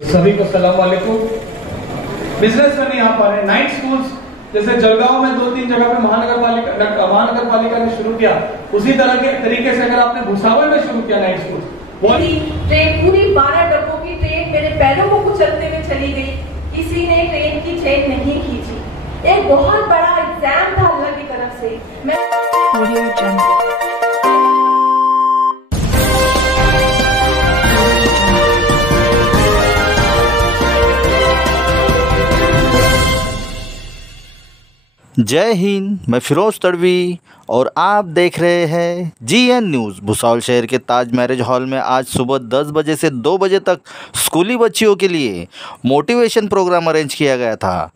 सभी को सलाम वालेकुम। बिजनेस में नहीं आ पा रहे, नाइट स्कूल्स जैसे जलगांव में 2-3 जगह पे महानगर पालिका ने शुरू किया, उसी तरह के तरीके से अगर आपने भुसावल में शुरू किया नाइट स्कूल। ट्रेन पूरी 12 डब्बों की ट्रेन मेरे पैरों को कुचलते हुए चली गई, किसी ने ट्रेन की चेन नहीं खींची। एक बहुत बड़ा एग्जाम था अल्लाह की तरफ से। जय हिंद, मैं फिरोज तड़वी और आप देख रहे हैं GN न्यूज़। भुसावल शहर के ताज मैरिज हॉल में आज सुबह 10 बजे से 2 बजे तक स्कूली बच्चियों के लिए मोटिवेशन प्रोग्राम अरेंज किया गया था,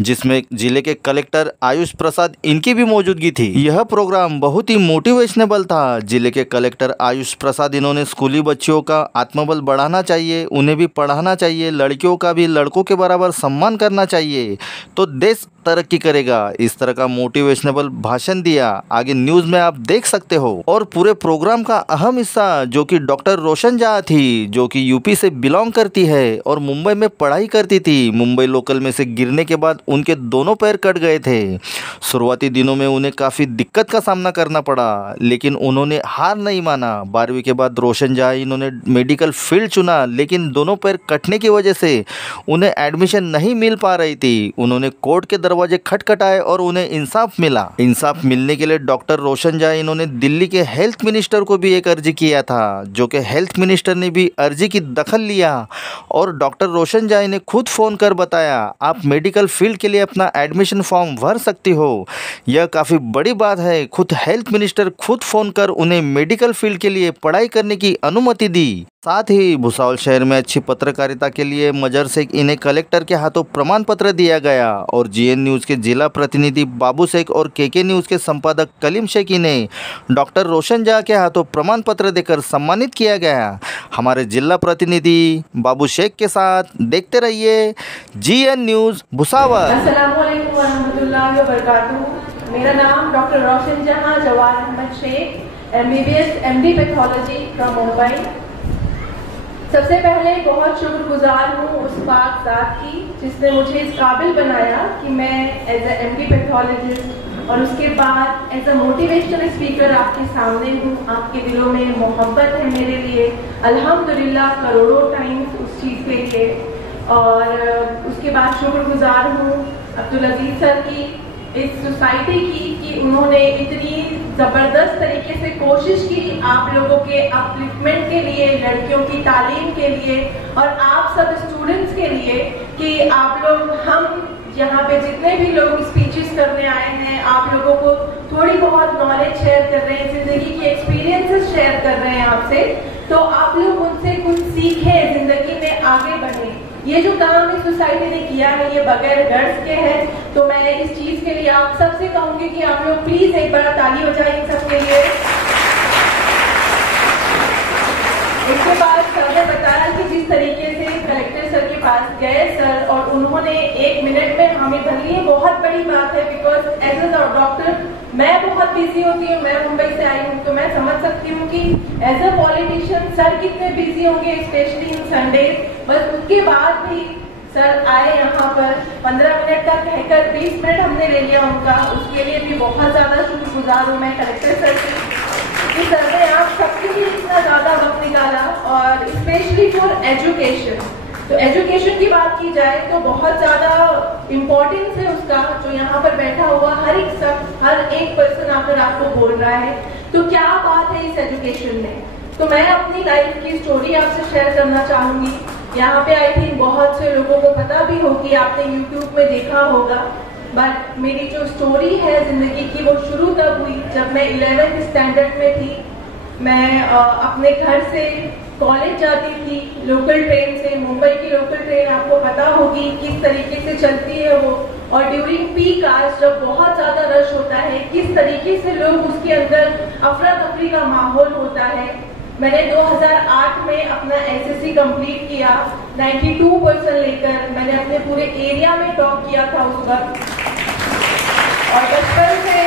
जिसमें जिले के कलेक्टर आयुष प्रसाद इनकी भी मौजूदगी थी। यह प्रोग्राम बहुत ही मोटिवेशनेबल था। जिले के कलेक्टर आयुष प्रसाद इन्होंने स्कूली बच्चियों का आत्मबल बढ़ाना चाहिए, उन्हें भी पढ़ाना चाहिए, लड़कियों का भी लड़कों के बराबर सम्मान करना चाहिए तो देश तरक्की करेगा, इस तरह का मोटिवेशनेबल भाषण दिया। आगे न्यूज़ में आप देख सकते हो। और पूरे प्रोग्राम का अहम हिस्सा जो कि डॉक्टर रोशन जहाँ थी, जो कि यूपी से बिलोंग करती है और मुंबई में पढ़ाई करती थी। मुंबई लोकल में से गिरने के बाद उनके दोनों पैर कट गए थे। शुरुआती दिनों में उन्हें काफ़ी दिक्कत का सामना करना पड़ा, लेकिन उन्होंने हार नहीं माना। 12वीं के बाद रोशन जहाँ इन्होंने मेडिकल फील्ड चुना, लेकिन दोनों पैर कटने की वजह से उन्हें एडमिशन नहीं मिल पा रही थी। उन्होंने कोर्ट के दरवाजे खटखटाए और उन्हें इंसाफ मिला। इंसाफ मिलने के लिए डॉक्टर रोशन जहाँ इन्होंने दिल्ली के हेल्थ मिनिस्टर को भी एक अर्जी किया था, जो कि हेल्थ मिनिस्टर ने भी अर्जी की दखल लिया और डॉक्टर रोशन जहाँ ने खुद फ़ोन कर बताया आप मेडिकल फील्ड के लिए अपना एडमिशन फॉर्म भर सकती हो। यह काफ़ी बड़ी बात है। खुद हेल्थ मिनिस्टर खुद फ़ोन कर उन्हें मेडिकल फील्ड के लिए पढ़ाई करने की अनुमति दी। साथ ही भुसावल शहर में अच्छी पत्रकारिता के लिए मजर शेख इन्हें कलेक्टर के हाथों प्रमाण पत्र दिया गया और GN न्यूज़ के जिला प्रतिनिधि बाबू शेख और KK न्यूज़ के संपादक कलीम शेख इन्हें डॉक्टर रोशन जहाँ के हाथों प्रमाण पत्र देकर सम्मानित किया गया। हमारे जिला प्रतिनिधि बाबू शेख के साथ देखते रहिए GN न्यूज़ भुसावल। अस्सलाम वालेकुम वरहमतुल्लाहि वबरकातुहू। मेरा नाम doctor Roshan Jahan Jawahar Ahmad Shaikh, MBBS MD pathology from Mumbai. सबसे पहले बहुत शुक्रगुजार हूँ उस पाक ज़ात की जिसने मुझे इस काबिल बनाया कि मैं एज ए MD पैथोलॉजिस्ट और उसके बाद एज ए मोटिवेशनल स्पीकर आपके सामने हूँ। आपके दिलों में मोहब्बत है मेरे लिए, अल्हम्दुलिल्लाह करोड़ों टाइम्स उस चीज़ के लिए। और उसके बाद शुक्रगुजार हूँ अब्दुल अजीज सर की, इस सोसाइटी की, कि उन्होंने इतनी ज़बरदस्त तरीके से कोशिश की आप लोगों के अपलिफ्टमेंट के लिए, लड़कियों की तालीम के लिए और आप सब स्टूडेंट्स के लिए, कि आप लोग, हम यहाँ पे जितने भी लोग स्पीचेस करने आए हैं, आप लोगों को थोड़ी बहुत नॉलेज शेयर कर रहे हैं, जिंदगी की एक्सपीरियंसेस शेयर कर रहे हैं आपसे, तो आप लोग उनसे कुछ सीखें, जिंदगी में आगे बढ़ें। ये जो काम इस सोसाइटी ने किया है ये बगैर गर्ज के है, तो मैं इस चीज के लिए आप सबसे कहूंगी कि आप लोग प्लीज एक बार ताली हो जाए इन सबके लिए। इसके बाद सर ने बताया कि जिस तरीके से कलेक्टर सर के पास गए सर और उन्होंने 1 मिनट में हमें, भले ये बहुत बड़ी बात है बिकॉज एज ए डॉक्टर मैं बहुत बिजी होती हूँ, मैं मुंबई से आई हूँ, तो मैं समझ सकती हूँ कि एज ए पॉलिटिशियन सर कितने बिजी होंगे, स्पेशली इन संडे। बस उसके बाद भी सर आए यहाँ पर 15 मिनट का कहकर 20 मिनट हमने ले लिया उनका, उसके लिए भी बहुत ज्यादा शुक्रगुजार हूँ मैं कलेक्टर सर की, सर ने आप सबके लिए इतना ज्यादा वक्त निकाला और स्पेशली फॉर एजुकेशन। तो एजुकेशन की बात की जाए तो बहुत ज्यादा इम्पोर्टेंस है उसका, जो यहाँ पर बैठा हुआ हर एक पर्सन आकर आपको बोल रहा है। तो क्या बात है इस एजुकेशन में, तो मैं अपनी लाइफ की स्टोरी आपसे शेयर करना चाहूंगी। यहाँ पे आई थिंक बहुत से लोगों को पता भी होगी, आपने YouTube में देखा होगा, बट मेरी जो स्टोरी है जिंदगी की वो शुरू तब हुई जब मैं 11th स्टैंडर्ड में थी। मैं अपने घर से कॉलेज जाती थी लोकल ट्रेन से। मुंबई की लोकल ट्रेन आपको पता होगी किस तरीके से चलती है वो, और ड्यूरिंग पीक आवर्स जब बहुत ज्यादा रश होता है किस तरीके से लोग उसके अंदर अफरा तफरी का माहौल होता है। मैंने 2008 में अपना SSC कंप्लीट किया, 92% लेकर मैंने अपने पूरे एरिया में टॉप किया था उस वक्त। और बचपन से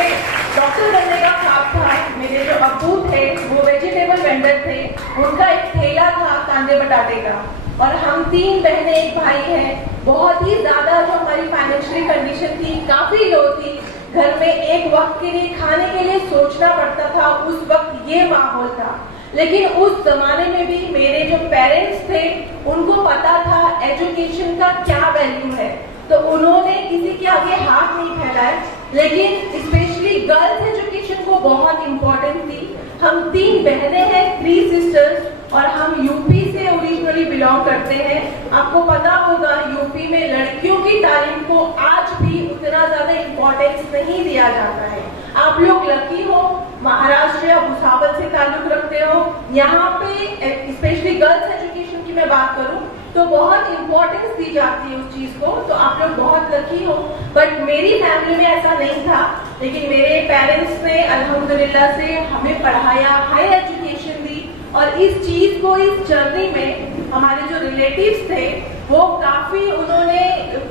डॉक्टर बनने का ख्वाब था। मेरे जो अब्बू थे वो वेजिटेबल वेंडर थे, उनका एक ठेला था कांदे बटाटे का, और हम 3 बहनें एक भाई हैं। बहुत ही ज्यादा जो हमारी फाइनेंशियल कंडीशन थी काफी लो थी, घर में एक वक्त के लिए खाने के लिए सोचना पड़ता था, उस वक्त ये माहौल था। लेकिन उस जमाने में भी मेरे जो पेरेंट्स थे उनको पता था एजुकेशन का क्या वैल्यू है, तो उन्होंने किसी के आगे हाथ नहीं फैलाया। लेकिन स्पेशली गर्ल्स एजुकेशन को बहुत इम्पोर्टेंस दी। हम 3 बहनें हैं, 3 सिस्टर्स, और हम यूपी से ओरिजिनली बिलोंग करते हैं। आपको पता होगा यूपी में लड़कियों की तालीम को आज भी उतना ज्यादा इम्पोर्टेंस नहीं दिया जाता है। आप लोग लकी हो, महाराष्ट्र या भुसावल से ताल्लुक रखते हो, यहाँ पे स्पेशली गर्ल्स एजुकेशन की मैं बात करूँ तो बहुत इम्पोर्टेंस दी जाती है उस चीज को, तो आप लोग बहुत लकी हो। बट मेरी फैमिली में ऐसा नहीं था, लेकिन मेरे पेरेंट्स ने अल्हम्दुलिल्लाह से हमें पढ़ाया, हायर एजुकेशन दी, और इस चीज को, इस जर्नी में हमारे जो रिलेटिव्स थे वो काफी उन्होंने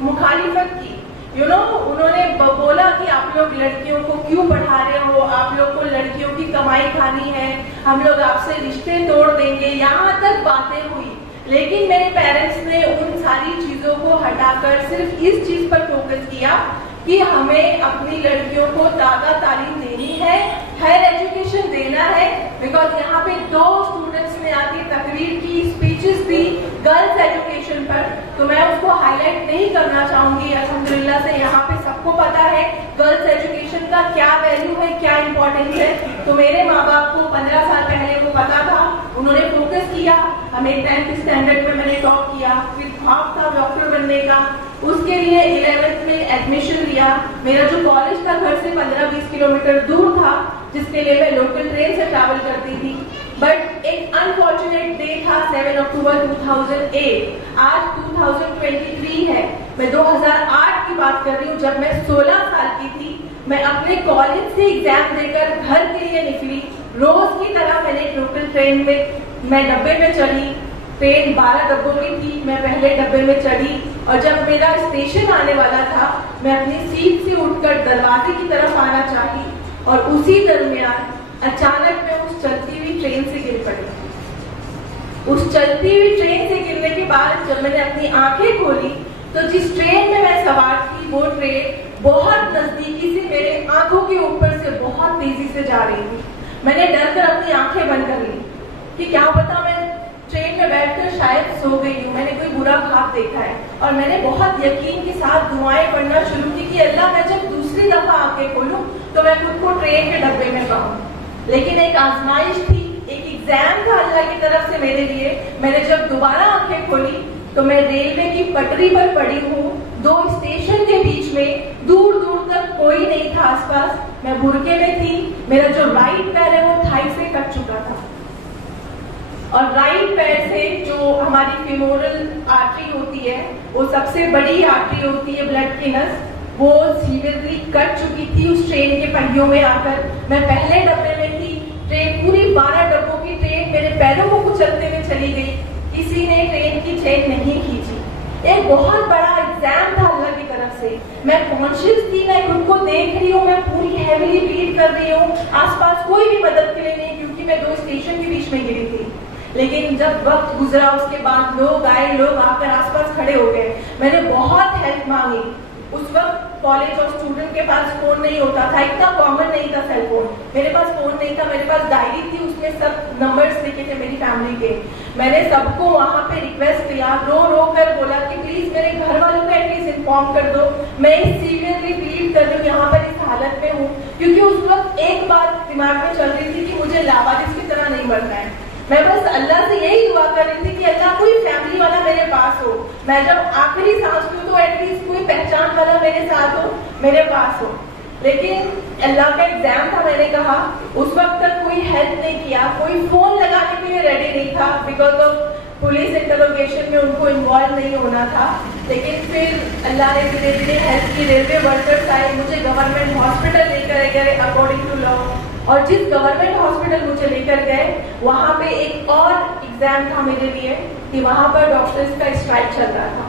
मुखालिफत की। उन्होंने बोला कि आप लोग लड़कियों को क्यों पढ़ा रहे हो, आप लोग को लड़कियों की कमाई खानी है, हम लोग आपसे रिश्ते तोड़ देंगे, यहाँ तक बातें हुई। लेकिन मेरे पेरेंट्स ने उन सारी चीजों को हटाकर सिर्फ इस चीज पर फोकस किया कि हमें अपनी लड़कियों को ज्यादा तालीम देनी है, हायर एजुकेशन देना है। बिकॉज यहाँ पे 2 स्टूडेंट्स ने आके तकरीर की, स्पीचेस दी गर्ल्स एजुकेशन पर, तो मैं उसको हाईलाइट नहीं करना चाहूंगी। अल्हम्दुलिल्लाह से यहाँ पे सबको पता है गर्ल्स एजुकेशन का क्या वैल्यू है, क्या इम्पोर्टेंस है। तो मेरे माँ बाप को 15 साल पहले वो पता था, उन्होंने फोकस किया। हमें 10th स्टैंडर्ड में मैंने टॉप किया, फिर ख्वाब था डॉक्टर बनने का, उसके लिए 11th में एडमिशन लिया। मेरा जो कॉलेज था घर से 15-20 किलोमीटर दूर था, जिसके लिए मैं लोकल ट्रेन से ट्रैवल करती थी। बट एक अनफॉर्चुनेट डे था 7 अक्टूबर 2008। आज 2023 है, मैं 2008 की बात कर रही हूँ, जब मैं 16 साल की थी। मैं अपने कॉलेज से एग्जाम देकर घर के लिए निकली। रोज की तरह मैंने लोकल ट्रेन में, मैं डब्बे में चढ़ी, ट्रेन 12 डब्बों की थी, मैं पहले डब्बे में चढ़ी, और जब मेरा स्टेशन आने वाला था मैं अपनी सीट से उठकर दरवाजे की तरफ आना चाही, और उसी दरमियान अचानक मैं उस चलती हुई ट्रेन से गिर पड़ी। उस चलती हुई ट्रेन से गिरने के बाद जब मैंने अपनी आंखें खोली तो जिस ट्रेन में मैं सवार थी वो ट्रेन बहुत नजदीकी से मेरे आंखों के ऊपर से बहुत तेजी से जा रही थी। मैंने डर कर अपनी आंखें बंद कर ली कि क्या पता मैं ट्रेन में बैठकर शायद सो गई हूँ, मैंने कोई बुरा ख्वाब देखा है। और मैंने बहुत यकीन के साथ दुआएं पढ़ना शुरू की कि अल्लाह मैं जब दूसरी दफा आंखें खोलूं तो मैं खुद को ट्रेन के डब्बे में पाऊं। लेकिन एक आजमाइश थी, एक एग्जाम था अल्लाह की तरफ से मेरे लिए। मैंने जब दोबारा आंखें खोली तो मैं रेलवे की पटरी पर पड़ी हूँ, 2 स्टेशन के बीच में, दूर दूर तक कोई नहीं था आसपास। मैं बुरके में थी, मेरा जो राइट पैर है वो थाई से कट चुका था, और राइट पैर से जो हमारी फेमोरल आर्टरी होती है, वो सबसे बड़ी आर्टरी होती है ब्लड की नस, वो सीवियरली कट चुकी थी उस ट्रेन के पहियों में आकर। मैं पहले डब्बे में थी, ट्रेन पूरी 12 डब्बों की ट्रेन मेरे पैरों को कुचलते हुए चली गई, किसी ने ट्रेन की चेन नहीं खींची। एक बहुत बड़ा एग्जाम था अल्लाह की तरफ से। मैं कॉन्शियस थी, मैं खुद को देख रही हूँ, मैं पूरी हैवीली ब्लीड कर रही हूँ, आसपास कोई भी मदद के लिए नहीं, क्योंकि मैं 2 स्टेशन के बीच में गिरी थी। लेकिन जब वक्त गुजरा उसके बाद लोग आए, लोग आकर आसपास खड़े हो गए, मैंने बहुत हेल्प मांगी। उस वक्त कॉलेज और स्टूडेंट के पास फोन नहीं होता था, इतना कॉमन नहीं था सेल फोन, मेरे पास फोन नहीं था, मेरे पास डायरी थी, उसमें सब नंबर्स लिखे थे मेरी फैमिली के। मैंने सबको वहां पे रिक्वेस्ट किया, रो रो कर बोला कि प्लीज मेरे घर वालों को एटलीस्ट इन्फॉर्म कर दो, मैं सीवियरली ब्लीड कर रही हूँ, यहाँ पर इस हालत में हूँ। क्योंकि उस वक्त एक बात दिमाग में चल रही थी कि मुझे लावारिस की तरह नहीं मरना है। मैं बस अल्लाह से यही दुआ कर रही थी कि अल्लाह कोई फैमिली वाला मेरे पास हो, मैं जब आखिरी सांस लूं तो एटलीस्ट कोई पहचान वाला मेरे साथ हो, मेरे पास हो। लेकिन अल्लाह का एग्जाम था, मैंने कहा, उस वक्त तक कोई हेल्प नहीं किया, कोई फोन लगाने के लिए रेडी नहीं था, बिकॉज ऑफ पुलिस इंटरोगेशन में उनको इन्वॉल्व नहीं होना था। लेकिन फिर अल्लाह ने धीरे धीरे हेल्प की, रेलवे वर्कर्स आए, मुझे गवर्नमेंट हॉस्पिटल लेकर गए अकॉर्डिंग टू लॉ, और जिस गवर्नमेंट हॉस्पिटल मुझे लेकर गए वहां पे एक और एग्जाम था मेरे लिए कि वहां पर डॉक्टर्स का स्ट्राइक चल रहा था।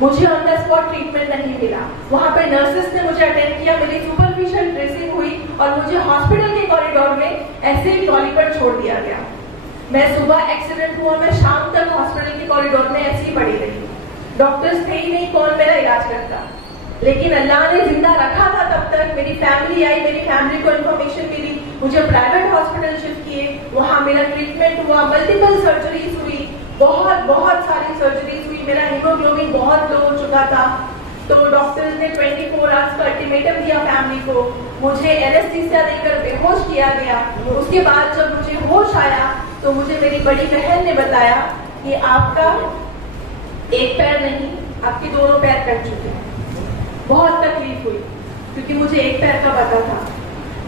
मुझे ऑन द स्पॉट ट्रीटमेंट नहीं मिला, वहां पे नर्सेस ने मुझे अटेंड किया, मेरी सुपरफिशियल ड्रेसिंग हुई और मुझे हॉस्पिटल के कॉरिडोर में ऐसे ही ट्रॉली पर छोड़ दिया गया। मैं सुबह एक्सीडेंट हुआ, मैं शाम तक हॉस्पिटल के कॉरिडोर में ऐसे ही पड़ी रही। डॉक्टर्स थे ही नहीं, कौन मेरा इलाज करता। लेकिन अल्लाह ने जिंदा रखा था तब तक। मेरी फैमिली आई, मेरी फैमिली को इन्फॉर्मेशन मिली, मुझे प्राइवेट हॉस्पिटल शिफ्ट किए, वहां मेरा ट्रीटमेंट हुआ, मल्टीपल सर्जरीज हुई, बहुत सारी सर्जरीज हुई। मेरा हीमोग्लोबिन बहुत लो हो चुका था, तो डॉक्टर्स ने 24 आवर्स का अल्टीमेटम दिया फैमिली को। मुझे एनेस्थीसिया देकर बेहोश किया गया। उसके बाद जब मुझे होश आया तो मुझे मेरी बड़ी बहन ने बताया कि आपका एक पैर नहीं, आपके दोनों पैर कट चुके हैं। बहुत तकलीफ हुई क्योंकि मुझे एक पैर का पता था।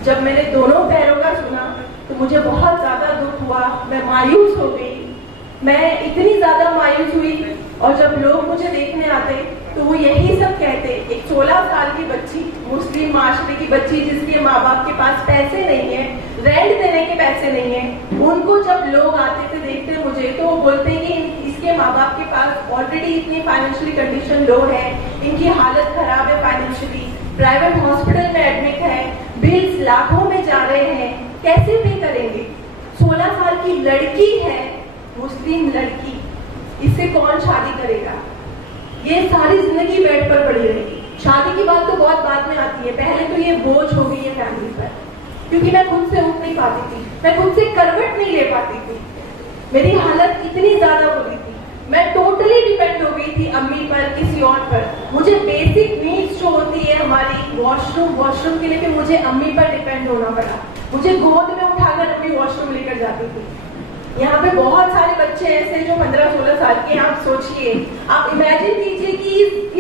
जब मैंने दोनों पैरों का सुना तो मुझे बहुत ज्यादा दुख हुआ, मैं मायूस हो गई। मैं इतनी ज्यादा मायूस हुई और जब लोग मुझे देखने आते तो वो यही सब कहते, एक 16 साल की बच्ची, मुस्लिम माशरे की बच्ची जिसके माँ बाप के पास पैसे नहीं है, रेंट देने के पैसे नहीं है, उनको जब लोग आते थे देखते मुझे तो वो बोलते कि इसके माँ बाप के पास ऑलरेडी इतनी फाइनेंशियली कंडीशन लो है, इनकी हालत खराब है फाइनेंशियली, प्राइवेट हॉस्पिटल में एडमिट है, बिल्स लाखों में जा रहे हैं, कैसे पे करेंगे। 16 साल की लड़की है, मुस्लिम लड़की, इससे कौन शादी करेगा। ये सारी जिंदगी बेड पर पड़ी रहेगी। शादी की बात तो बहुत बाद में आती है, पहले तो ये बोझ हो गई है फैमिली पर, क्योंकि मैं खुद से उठ नहीं पाती थी, मैं खुद से करवट नहीं ले पाती थी। मेरी हालत इतनी ज्यादा हो गई थी, मैं टोटली डिपेंड हो गई थी अम्मी पर, किसी और पर। मुझे बेसिक नीड्स जो होती है हमारी, वॉशरूम के लिए भी मुझे अम्मी पर डिपेंड होना पड़ा। मुझे गोद में उठाकर अम्मी वॉशरूम लेकर जाती थी। यहाँ पे बहुत सारे बच्चे ऐसे जो 15-16 साल के, आप सोचिए, आप इमेजिन कीजिए कि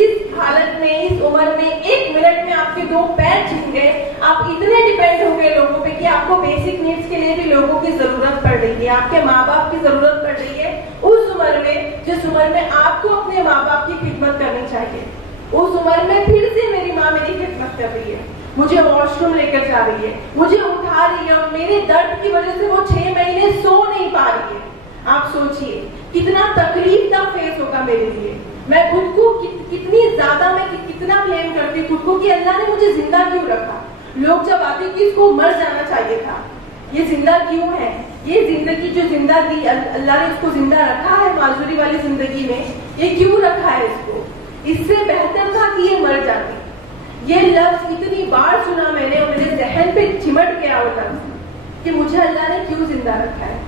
इस हालत में, इस उम्र में 1 मिनट में आपके 2 पैर छिन गए, आप इतने डिपेंड हो गए लोगों पे कि आपको बेसिक नीड्स के लिए भी लोगों की जरूरत पड़ रही है, आपके माँ बाप की जरूरत पड़ रही है उस उम्र में जिस उम्र में आपको अपने माँ बाप की खिदमत करनी चाहिए। उस उम्र में फिर से मेरी माँ मेरी खिदमत कर रही है, मुझे वॉशरूम लेकर जा रही है, मुझे उठा रही है, और मेरे दर्द की वजह से वो 6 महीने सो नहीं पा रही है। आप सोचिए कितना तकलीफ का फेस होगा मेरे लिए। मैं खुद को कितनी ज्यादा, मैं कितना ब्लेम करती खुद को कि अल्लाह ने मुझे जिंदा क्यों रखा। लोग जब आते कि इसको मर जाना चाहिए था, ये जिंदा क्यों है, ये जिंदगी जो जिंदा दी अल्लाह ने इसको जिंदा रखा है माजूरी वाली जिंदगी में, ये क्यों रखा है इसको। इससे बेहतर था कि ये मर जाती। ये लफ्ज इतनी बार सुना मैंने और मेरे जहन पे चिमट गया वो लफ्ज कि मुझे अल्लाह ने क्यों जिंदा रखा है।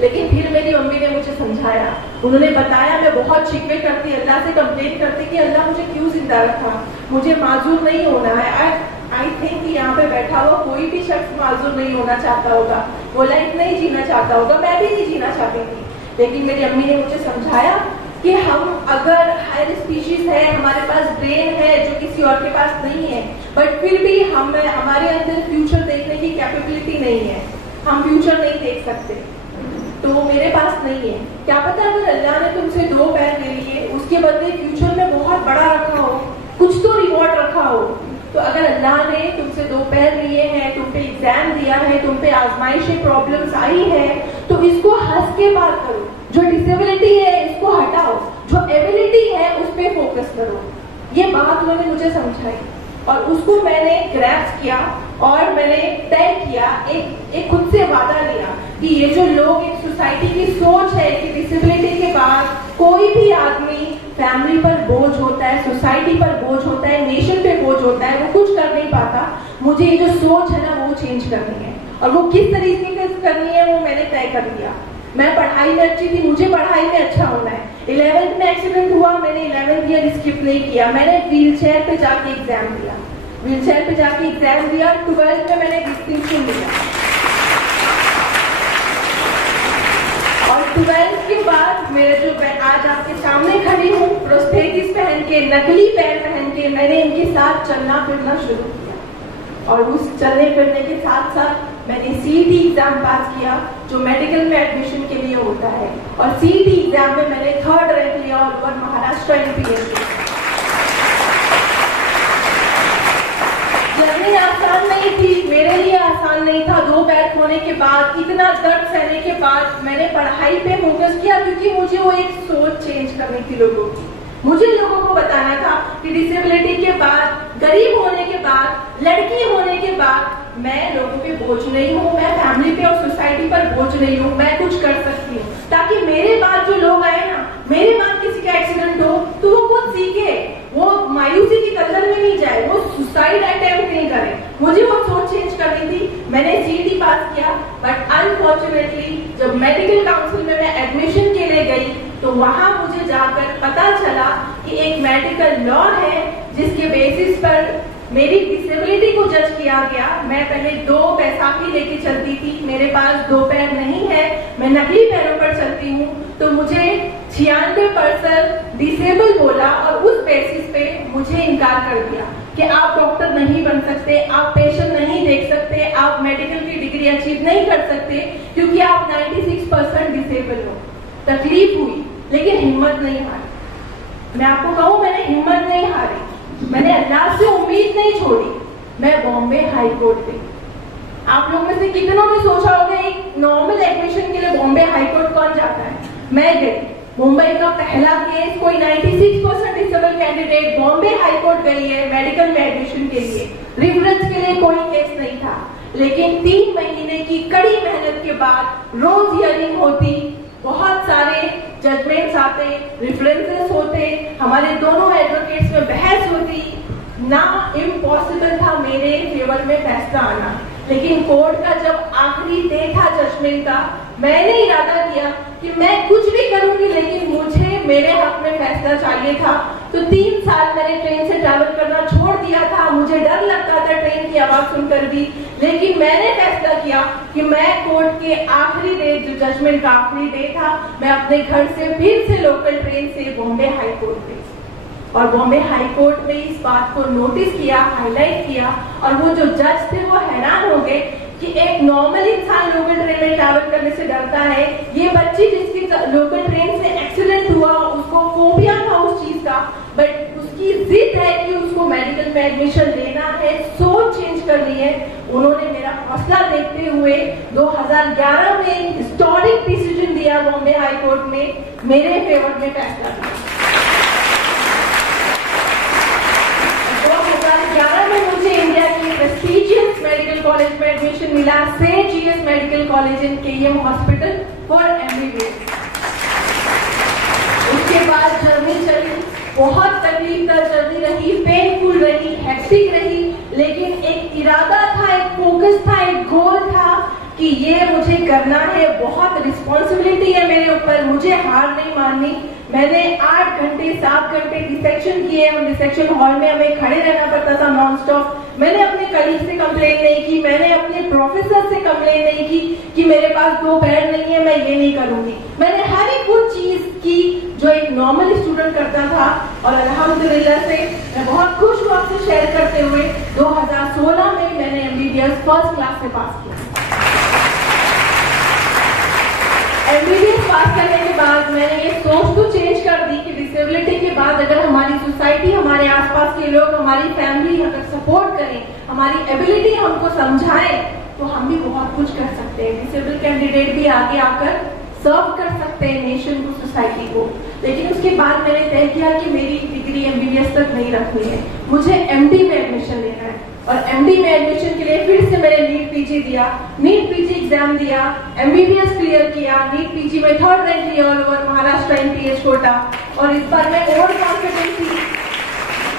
लेकिन फिर मेरी मम्मी ने मुझे समझाया, उन्होंने बताया, मैं बहुत शिकवे करती, अल्लाह से कंप्लेन करती कि अल्लाह मुझे क्यों जिंदा रखा, मुझे माजूर नहीं होना है। आई थिंक यहाँ पे बैठा हुआ कोई भी शख्स माजूर नहीं होना चाहता होगा, वो लाइफ नहीं जीना चाहता होगा, मैं भी नहीं जीना चाहती थी। लेकिन मेरी अम्मी ने मुझे समझाया कि हम अगर हायर स्पीशीज है, हमारे पास ब्रेन है जो किसी और के पास नहीं है, बट फिर भी हमारे अंदर फ्यूचर देखने की कैपेबिलिटी नहीं है, हम फ्यूचर नहीं देख सकते, तो मेरे पास नहीं है। क्या पता अगर अल्लाह ने तुमसे 2 पैर ले लिए, उसके बदले फ्यूचर में बहुत बड़ा रखा हो, कुछ तो रिवॉर्ड रखा हो। तो अगर अल्लाह ने तुमसे 2 पैर लिए हैं, तुम पे एग्जाम दिया है, तुम पे आजमाइशें प्रॉब्लम्स आई है, तो इसको हंस के बात करो। जो डिसेबिलिटी है इसको हटाओ, जो एबिलिटी है उस पे फोकस करो। ये बात उन्होंने मुझे समझाई और उसको मैंने ग्रैस्प किया और मैंने तय किया, एक खुद से वादा लिया कि ये जो लोग, एक सोसाइटी की सोच है कि डिसेबिलिटी के बाद कोई भी आदमी फैमिली पर बोझ होता है, सोसाइटी पर बोझ होता है, नेशन पे बोझ होता है, वो कुछ कर नहीं पाता। मुझे ये जो सोच है ना वो चेंज करनी है, और वो किस तरीके से करनी है वो मैंने तय कर लिया। मैं पढ़ाई में अच्छी थी, मुझे पढ़ाई में अच्छा होना है। 11th में एक्सीडेंट हुआ, मैंने 11th ईयर स्किप नहीं किया, मैंने व्हीलचेयर पे जाके एग्जाम दिया, व्हीलचेयर पे जाके एग्जाम दिया। 12th में मैंने डिस्टिंक्शन लिया और 12th के बाद मेरे जो आज आपके सामने खड़ी हूँ, प्रोस्थेटिस पहन के, नकली पैर पहन के, मैंने इनके साथ चलना फिरना शुरू किया। और उस चलने फिरने के साथ साथ मैंने CET एग्जाम पास किया जो मेडिकल में एडमिशन के लिए होता है, और CET एग्जाम में मैंने 3rd रैंक लिया और महाराष्ट्र MPSC। जर्नी आसान नहीं थी, मेरे लिए आसान नहीं था। 2 पैर खोने के बाद, इतना दर्द सहने के बाद मैंने पढ़ाई पे फोकस किया, क्योंकि मुझे वो एक सोच चेंज करनी थी लोगों की। मुझे लोगों को बताना था कि डिसेबिलिटी के बाद, गरीब होने के बाद, लड़की होने के बाद मैं लोगों पे बोझ नहीं हूँ, मैं फैमिली पे और सोसाइटी पर बोझ नहीं हूँ, मैं कुछ कर सकती हूँ ताकि मेरे बाद जो लोग आए ना, मेरे बाद किसी का एक्सीडेंट हो तो वो खुद सीखे, वो मायूसी की कदर में नहीं जाए, वो सुसाइड अटेम्प्ट नहीं करे। मुझे वो सोच चेंज करनी थी। मैंने सीईटी पास किया, बट अनफॉर्चुनेटली जब मेडिकल काउंसिल में मैं एडमिशन के लिए गई तो वहां मुझे जाकर पता चला कि एक मेडिकल लॉ है जिसके बेसिस पर मेरी डिसेबिलिटी को जज किया गया। मैं पहले 2 बैसाखी लेके चलती थी, मेरे पास 2 पैर नहीं है, मैं नकली पैरों पर चलती हूँ, तो मुझे 96% डिसेबल बोला और उस बेसिस पे मुझे इनकार कर दिया कि आप डॉक्टर नहीं बन सकते, आप पेशेंट नहीं देख सकते, आप मेडिकल की डिग्री अचीव नहीं कर सकते क्योंकि आप 96% डिसेबल हो। तकलीफ हुई लेकिन हिम्मत नहीं हारी। मैं आपको कहूँ, मैंने हिम्मत नहीं हारी, मैंने अल्लाह से उम्मीद नहीं छोड़ी। मैं बॉम्बे हाई कोर्ट गई। आप लोग में से कितनों ने सोचा होगा एक नॉर्मल एडमिशन के लिए बॉम्बे हाई कोर्ट कौन जाता है? मैं गई। मुंबई का पहला केस, कोई 96% disable candidate Bombay high court गई है मेडिकल में एडमिशन के लिए। रेफरेंस के लिए कोई केस नहीं था, लेकिन 3 महीने की कड़ी मेहनत के बाद रोज हियरिंग होती, बहुत सारे जजमेंट्स आते, रेफरेंसेस होते, हमारे दोनों एडवोकेट्स में बहस होती। ना इम्पॉसिबल था मेरे फेवर में फैसला आना, लेकिन कोर्ट का जब आखिरी डे था जजमेंट का, मैंने इरादा किया कि मैं कुछ भी करूंगी लेकिन मुझे मेरे हक में फैसला चाहिए था। तो 3 साल मैंने ट्रेन से ट्रैवल करना छोड़ दिया था। मुझे डर लगता था ट्रेन की आवाज सुनकर भी, लेकिन मैंने फैसला किया कि मैं कोर्ट के आखिरी डे, जो जजमेंट का आखिरी डे था, मैं अपने घर से फिर से लोकल ट्रेन से बॉम्बे हाई कोर्ट गई और बॉम्बे हाई कोर्ट में इस बात को नोटिस किया, हाईलाइट किया, और वो जो जज थे वो हैरान हो गए कि एक नॉर्मल इंसान लोकल ट्रेन में ट्रैवल करने से डरता है, ये बच्ची जिसकी लोकल ट्रेन से एक्सीडेंट हुआ उसको फोबिया था उस चीज का, बट उसकी जिद है कि उसको मेडिकल में एडमिशन लेना है, सोच चेंज करनी है। उन्होंने मेरा हौसला देखते हुए 2011 में हिस्टोरिक डिसीजन दिया बॉम्बे हाई कोर्ट में, मेरे फेवर में फैसला दिया। 2011 में मुझे इंडिया की प्रेस्टीजियस मेडिकल कॉलेज में एडमिशन मिला, saint GS medical college in KM hospital for MBBS. उसके बाद जर्नी चली, बहुत तकलीफदार जर्नी रही, पेनफुल रही, हेक्टिक रही, लेकिन एक इरादा था, एक फोकस था, एक गोल था कि ये मुझे करना है। बहुत रिस्पॉन्सिबिलिटी है मेरे ऊपर, मुझे हार नहीं माननी। मैंने 8 घंटे 7 घंटे डिसेक्शन किए। हम डिसेक्शन हॉल में हमें खड़े रहना पड़ता था नॉन स्टॉप। मैंने अपने कलीग से कंप्लेन नहीं की, मैंने अपने प्रोफेसर से कंप्लेन नहीं की कि मेरे पास 2 पैर नहीं है, मैं ये नहीं करूंगी। मैंने हर एक वो चीज की जो एक नॉर्मल स्टूडेंट करता था, और अल्हम्दुलिल्लाह से मैं बहुत खुश हूँ आपसे शेयर करते हुए 2016 में मैंने एमबीबीएस फर्स्ट क्लास से पास किया। एमबीबीएस पास करने के बाद मैंने ये सोच तो चेंज कर दी कि डिसेबिलिटी के बाद अगर हमारी सोसाइटी, हमारे आसपास के लोग, हमारी फैमिली अगर सपोर्ट करें, हमारी एबिलिटी हमको समझाएं, तो हम भी बहुत कुछ कर सकते हैं। डिसेबल कैंडिडेट भी आगे आकर सर्व कर सकते हैं नेशन को, सोसाइटी को। लेकिन उसके बाद मैंने तय किया कि मेरी डिग्री एमबीबीएस तक नहीं रखनी है, मुझे एमडी में एडमिशन लेना है। और एमडी में एडमिशन के लिए फिर से मैंने नीट पीजी दिया, नीट पीजी एग्जाम दिया, एमबीबीएस क्लियर किया, नीट पीजी में 3rd रैंक लिया all over Maharashtra NPH quota. और इस बार मैं ओवर कॉन्फिडेंट थी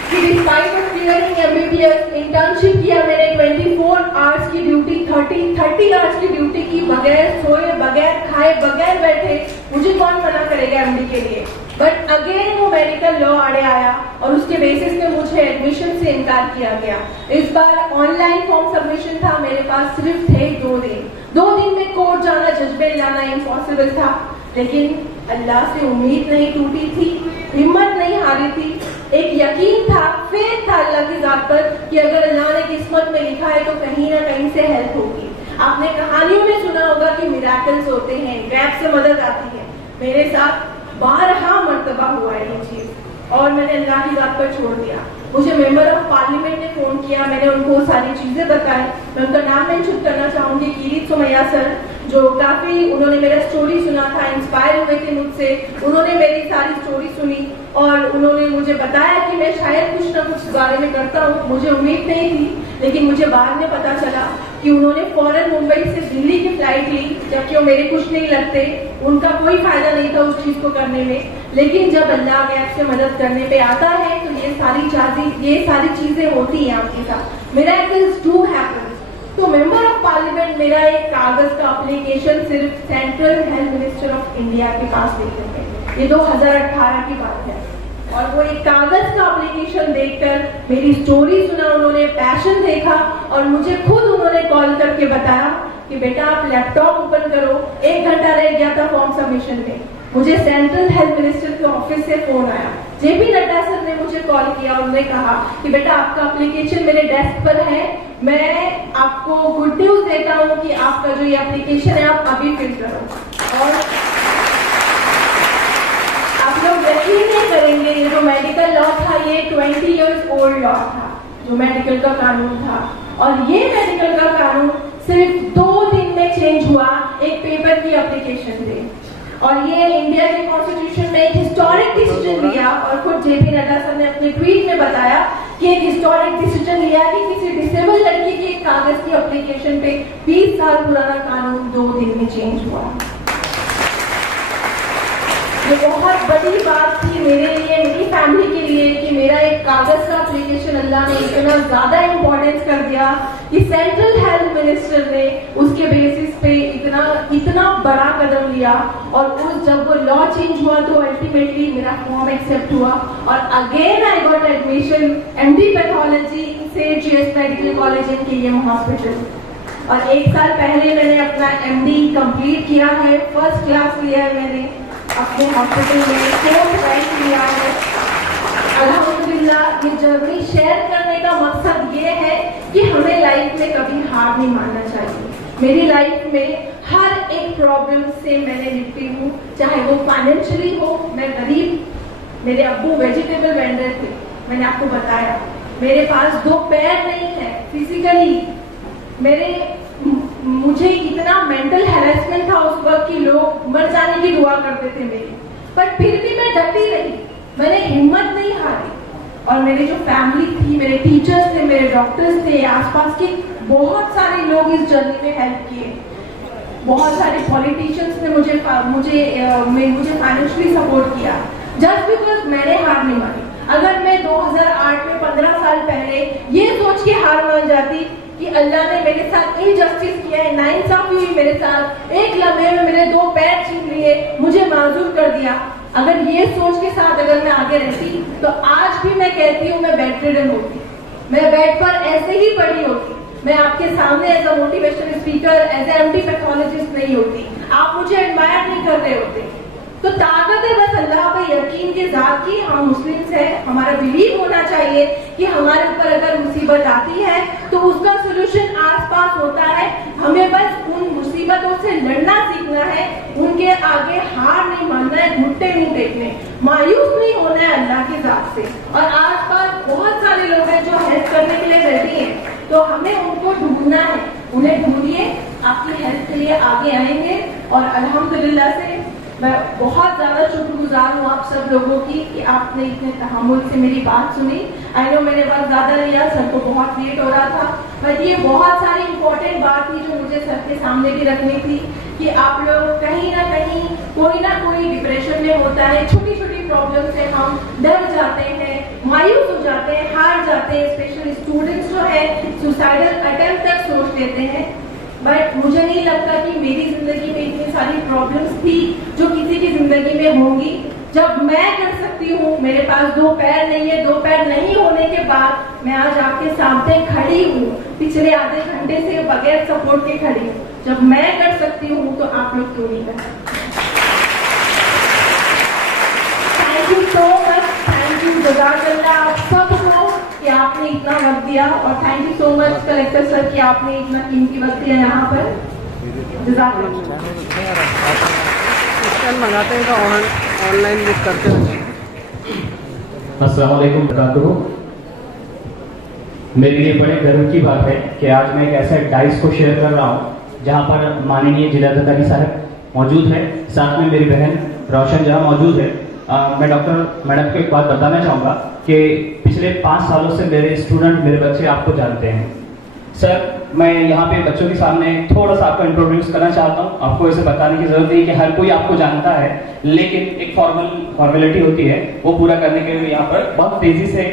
कि despite of clearing MBBS, internship किया मैंने, 24 आवर्स की ड्यूटी, 30 आवर्स की ड्यूटी की, बगैर सोए, बगैर खाए, बगैर बैठे। मुझे कौन मना करेगा एमडी के लिए? बट अगेन वो मेडिकल लॉ आड़े आया और उसके बेसिस पे मुझे एडमिशन से इनकार किया गया। इस बार ऑनलाइन फॉर्म सबमिशन था, मेरे पास सिर्फ थे 2 दिन। 2 दिन में कोर्ट जाना, जजमेंट लाना इम्पॉसिबल था, लेकिन अल्लाह से उम्मीद नहीं टूटी थी, हिम्मत नहीं हारी थी। एक यकीन था, फेथ था अल्लाह की जात पर कि अगर अल्लाह ने किस्मत में लिखा है तो कहीं ना कहीं से हेल्प होगी। आपने कहानियों में सुना होगा कि मिराकल्स होते हैं, गैप से मदद आती है। मेरे साथ 12 मर्तबा हुआ है ये चीज, और मैंने अल्लाह की जात पर छोड़ दिया। मुझे मेंबर ऑफ पार्लियामेंट ने फोन किया, मैंने उनको सारी चीजें बताई। मैं उनका नाम मेंशन करना चाहूंगी, कीरित सुमैया सर, जो काफी उन्होंने मेरा स्टोरी सुना था, इंस्पायर हुए थे मुझसे। उन्होंने मेरी सारी स्टोरी सुनी और उन्होंने मुझे बताया कि मैं शायद कुछ ना कुछ इस बारे में करता हूँ। मुझे उम्मीद नहीं थी, लेकिन मुझे बाद में पता चला कि उन्होंने फौरन मुंबई से दिल्ली की फ्लाइट ली, जबकि वो मेरे कुछ नहीं लगते, उनका कोई फायदा नहीं था उस चीज को करने में। लेकिन जब अल्लाह गैब से मदद करने पे आता है तो ये सारी चीजें होती हैं आपके साथ। Miracles do happen. तो मेंबर ऑफ पार्लियामेंट मेरा एक कागज का एप्लीकेशन सिर्फ central health minister of India के पास देते थे। ये 2018 की बात है, और वो एक कागज का एप्लीकेशन देखकर मेरी स्टोरी सुना उन्होंने, पैशन देखा, और मुझे खुद उन्होंने कॉल करके बताया कि बेटा आप लैपटॉप ओपन करो। 1 घंटा रह गया था फॉर्म सबमिशन में। मुझे सेंट्रल हेल्थ मिनिस्टर के ऑफिस से फोन आया, जेपी नड्डा सर ने मुझे कॉल किया। उन्होंने कहा कि बेटा आपका एप्लीकेशन मेरे डेस्क पर है, मैं आपको गुड न्यूज देता हूँ कि आपका जो ये एप्लीकेशन है आप अभी फिल करो। और आप लोग यकीन नहीं करेंगे, ये जो मेडिकल लॉ था ये 20 इयर्स ओल्ड लॉ था, जो मेडिकल का कानून था, और ये मेडिकल का कानून सिर्फ 2 दिन में चेंज हुआ एक पेपर की एप्लीकेशन से। और ये इंडिया के कॉन्स्टिट्यूशन में एक हिस्टोरिक डिसीजन लिया, और खुद जेपी नड्डा सर ने अपने ट्वीट में बताया कि एक हिस्टोरिक डिसीजन लिया कि किसी डिसेबल लड़की की एक कागज की एप्लीकेशन पे 20 साल पुराना कानून 2 दिन में चेंज हुआ। ये बहुत बड़ी बात थी मेरे लिए, मेरी फैमिली के लिए, कि मेरा एक कागज का एप्लीकेशन अल्लाह ने इतना ज्यादा इम्पोर्टेंस कर दिया कि सेंट्रल हेल्थ मिनिस्टर ने उसके बेसिस पे इतना बड़ा कदम लिया। और उस जब वो लॉ चेंज हुआ तो अल्टीमेटली मेरा फॉर्म एक्सेप्ट हुआ, और again I got admission MD pathology से GS मेडिकल कॉलेज इन KEM हॉस्पिटल। और 1 साल पहले मैंने अपना MD कंप्लीट किया है, फर्स्ट क्लास लिया है मैंने अपने हॉस्पिटल में, 4th रैंक लिया है। अल्हम्दुलिल्लाह। ये जर्नी शेयर करने का मकसद ये है कि हमें लाइफ में कभी हार नहीं मानना चाहिए। मेरी लाइफ में हर एक प्रॉब्लम से मैंने निपटी हूँ, चाहे वो फाइनेंशियली हो। मैं गरीब, मेरे अब्बू वेजिटेबल वेंडर थे, मैंने आपको बताया। मेरे पास 2 पैर नहीं है फिजिकली। मुझे इतना मेंटल हैरेसमेंट था उस वक्त कि लोग मर जाने की दुआ करते थे मेरी, पर फिर भी मैं डटी रही, मैंने हिम्मत नहीं हारी। और मेरी जो फैमिली थी, मेरे टीचर्स थे, मेरे डॉक्टर्स थे, आसपास के बहुत सारे लोग इस जर्नी में हेल्प किए। बहुत सारे पॉलिटिशियंस ने मुझे फाइनेंशियली सपोर्ट किया, जस्ट बिकॉज मैंने हार नहीं मानी। अगर मैं 2008 में 15 साल पहले ये सोच के हार मान जाती कि अल्लाह ने मेरे साथ इनजस्टिस किया है, नाइंसाफी हुई मेरे साथ, एक लम्हे में मेरे 2 पैर छीन लिए, मुझे माजूर कर दिया, अगर ये सोच के साथ अगर मैं आगे रहती तो आज भी मैं कहती हूँ मैं बेड रिडन होती, मैं बेड पर ऐसे ही पड़ी होती, मैं आपके सामने as a motivational speaker, as a MD pathologist नहीं होती, आप मुझे एडमायर नहीं कर रहे होते। तो ताकत है बस अल्लाह पे यकीन के साथ की। हम मुस्लिम्स हैं, हमारा बिलीव होना चाहिए कि हमारे ऊपर अगर मुसीबत आती है तो उसका सोल्यूशन आसपास होता है। हमें बस उन मुसीबतों से लड़ना सीखना है, उनके आगे हार नहीं मानना है, घुटने नहीं टेकने, मायूस नहीं होना है अल्लाह के जात से। और आसपास बहुत सारे लोग हैं जो हेल्प करने के लिए रेडी हैं, तो हमें उनको ढूंढना है, उन्हें ढूंढिए, आपकी हेल्प के लिए आगे आएंगे। और अल्हम्दुलिल्लाह से मैं बहुत ज्यादा शुक्रगुजार हूँ आप सब लोगों की कि आपने इतने तहम्मुल से मेरी बात सुनी। आई नो मैंने वक्त ज्यादा लिया, सर को बहुत लेट हो रहा था, बट ये बहुत सारी इंपॉर्टेंट बात थी जो मुझे सर के सामने भी रखनी थी कि आप लोग कहीं ना कोई डिप्रेशन में होता है, छोटी छोटी प्रॉब्लम से हम डर जाते हैं, मायूस हो जाते हैं, हार जाते हैं। स्पेशली स्टूडेंट्स जो है सुसाइडल अटेम्प्ट तक सोच लेते हैं। बट मुझे नहीं लगता कि मेरी जिंदगी में इतनी सारी प्रॉब्लम्स थी जो किसी की जिंदगी में होंगी। जब मैं कर सकती हूँ, मेरे पास 2 पैर नहीं है, 2 पैर नहीं होने के बाद मैं आज आपके सामने खड़ी हूँ, पिछले आधे घंटे से बगैर सपोर्ट के खड़ी हूँ। जब मैं कर सकती हूँ तो आप लोग क्यों नहीं कर सकते? Thank you so much, thank you, जज़ाकल्लाह आप सबको कि आपने इतना वक्त दिया, और thank you so much collector sir कि आपने इतना कीमती वक्त दिया यहाँ पर। जज़ाकल्लाह। मंगाते हैं तो ऑनलाइन बुक करते हैं। अस्सलाम वालेकुम वरहमतुल्लाह। मेरे लिए बड़े गर्व की बात है कि आज मैं एक ऐसे डाइस को शेयर कर रहा हूँ जहाँ पर माननीय जिलाधिकारी साहब मौजूद है, साथ में मेरी बहन रोशन जहाँ मौजूद है। मैं डॉक्टर मैडम को एक बात बताना चाहूँगा कि पिछले 5 सालों से मेरे स्टूडेंट, मेरे बच्चे आपको जानते हैं। सर, मैं यहाँ पे बच्चों के सामने थोड़ा सा आपको इंट्रोड्यूस करना चाहता हूँ। आपको ऐसे बताने की जरूरत नहीं कि हर कोई आपको जानता है, लेकिन एक फॉर्मेलिटी होती है, वो पूरा करने के लिए यहाँ पर बहुत तेजी से।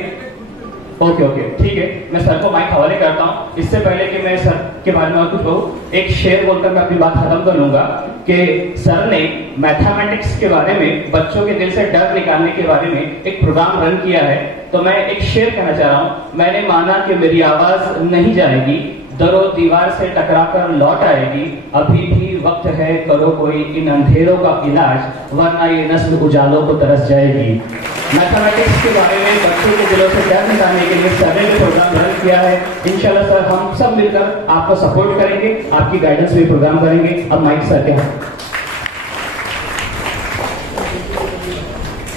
ओके, ठीक है, मैं सर को माइक हवाले करता हूँ। इससे पहले कि मैं सर के बारे में और कुछ कहूँ, एक शेर बोलकर मैं अपनी बात खत्म कर लूंगा कि सर ने मैथमेटिक्स के बारे में, बच्चों के दिल से डर निकालने के बारे में एक प्रोग्राम रन किया है। तो मैं एक शेर कहना चाह रहा हूँ। मैंने माना कि मेरी आवाज नहीं जाएगी, दरो दीवार से टकराकर लौट आएगी, अभी भी वक्त है, करो कोई इन अंधेरों का इलाज, वरना ये नस्ल उजालों को तरस जाएगी। मैथमेटिक्स के बारे में बच्चों के दिलों से डर निकालने के लिए सर ने प्रोग्राम रन किया है। इंशाल्लाह सर हम सब मिलकर आपको सपोर्ट करेंगे, आपकी गाइडेंस में प्रोग्राम करेंगे। अब माइक सर के हाथ।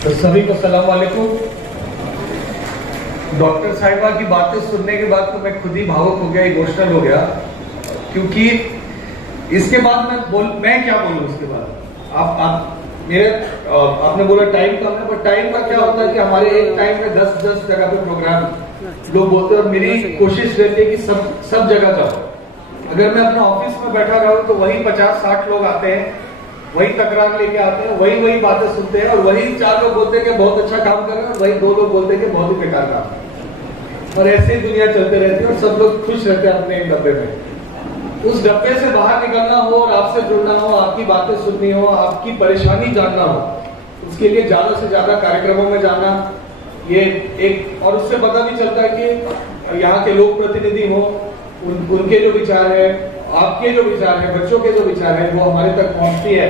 तो सभी को सलाम वालेकुम। डॉक्टर साहिबा की बातें सुनने के बाद तो मैं खुद ही भावुक हो गया, इमोशनल हो गया, क्योंकि इसके बाद मैं क्या बोलूं इसके बाद। आप आपने बोला टाइम कम है, पर टाइम का क्या होता है कि हमारे एक टाइम में 10 जगह पे प्रोग्राम लोग बोलते हैं, और मेरी कोशिश रहती है कि सब जगह जाओ। अगर मैं अपना ऑफिस में बैठा रहूं तो वही 50-60 लोग आते हैं, वही तकरार लेके आते हैं, वही बातें सुनते हैं, और वही 4 लोग बोलते हैं कि बहुत अच्छा काम कर रहे हैं, और वही 2 लोग बोलते हैं कि बहुत ही बेकार काम है। और ऐसे ही दुनिया चलते रहती है और सब लोग खुश रहते हैं अपने एक डब्बे में। उस डब्बे से बाहर निकलना हो और आपसे जुड़ना हो, आपकी बातें सुननी हो, आपकी परेशानी जानना हो, उसके लिए ज्यादा से ज्यादा कार्यक्रमों में जाना, ये एक, और उससे पता भी चलता है कि यहाँ के लोक प्रतिनिधि हो, उनके जो विचार है, आपके जो विचार है, बच्चों के जो विचार है, वो हमारे तक पहुंचती है,